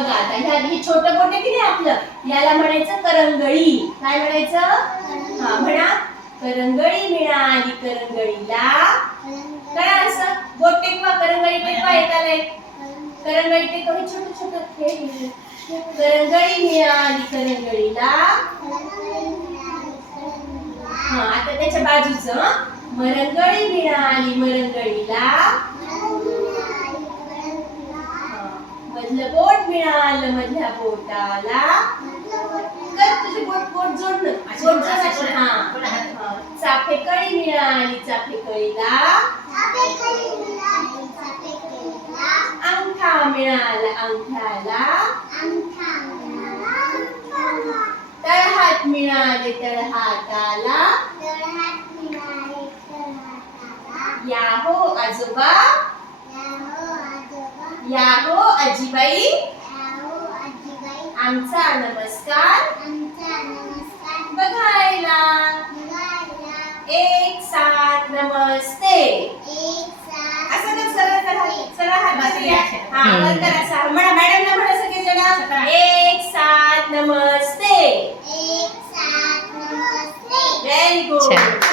बघा आता हे छोटं बोट आहे की नाही आपलं, याला म्हणायचं करंगळी. काय म्हणायचं? हा म्हणा, करंगळी मिळाली करंगळीला. करा असं, बोट टेकवा, करंगळी टेकवा एकाला एक. करंगळी टेकवा, हे छोटं छोटं खेळ. करंगळी मिळाली करंगळीला. हा आता त्याच्या बाजूचं, मरंगळी मिळाली मरंगळीला. मधलं बोट मिळालं मधल्या बोटाला. कर तुझे बोट बोट जोडणं, बोट जोडायचं. हा, चाफेकळी मिळाली चाफेकळीला. अंगठा मिळाला अंगठ्याला. तळहात मिळाले तळहाताला. या हो आजोबा, या हो आजीबाई, आमचा नमस्कार बघायला. एक साथ नमस्ते. असं कर, सरळ हात. हा वर करा, म्हणा मॅडम